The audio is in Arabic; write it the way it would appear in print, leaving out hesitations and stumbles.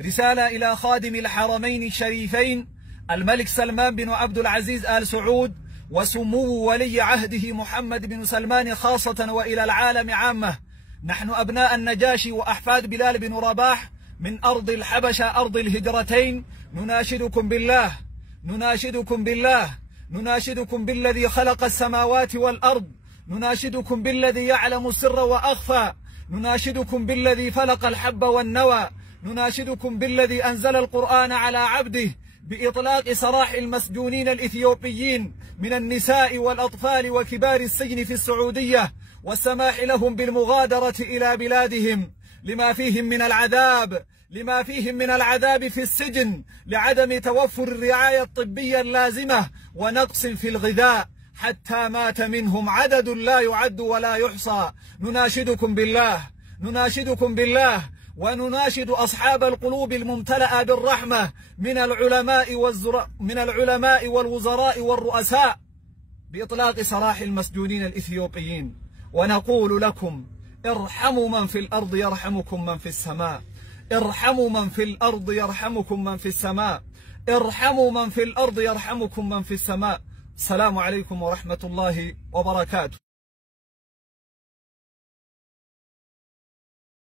رسالة إلى خادم الحرمين الشريفين الملك سلمان بن عبد العزيز آل سعود وسمو ولي عهده محمد بن سلمان خاصة وإلى العالم عامة. نحن أبناء النجاشي وأحفاد بلال بن رباح من أرض الحبشة أرض الهجرتين نناشدكم بالله، نناشدكم بالله، نناشدكم بالذي خلق السماوات والأرض، نناشدكم بالذي يعلم السر وأخفى، نناشدكم بالذي فلق الحب والنوى، نناشدكم بالذي أنزل القرآن على عبده بإطلاق سراح المسجونين الإثيوبيين من النساء والأطفال وكبار السجن في السعودية، والسماح لهم بالمغادرة إلى بلادهم لما فيهم من العذاب في السجن لعدم توفر الرعاية الطبية اللازمة ونقص في الغذاء، حتى مات منهم عدد لا يعد ولا يحصى. نناشدكم بالله، نناشدكم بالله، ونناشد أصحاب القلوب الممتلئة بالرحمة من العلماء والوزراء والرؤساء بإطلاق سراح المسجونين الإثيوبيين، ونقول لكم: ارحموا من في الأرض يرحمكم من في السماء، ارحموا من في الأرض يرحمكم من في السماء، ارحموا من في الأرض يرحمكم من في السماء. السلام عليكم ورحمة الله وبركاته.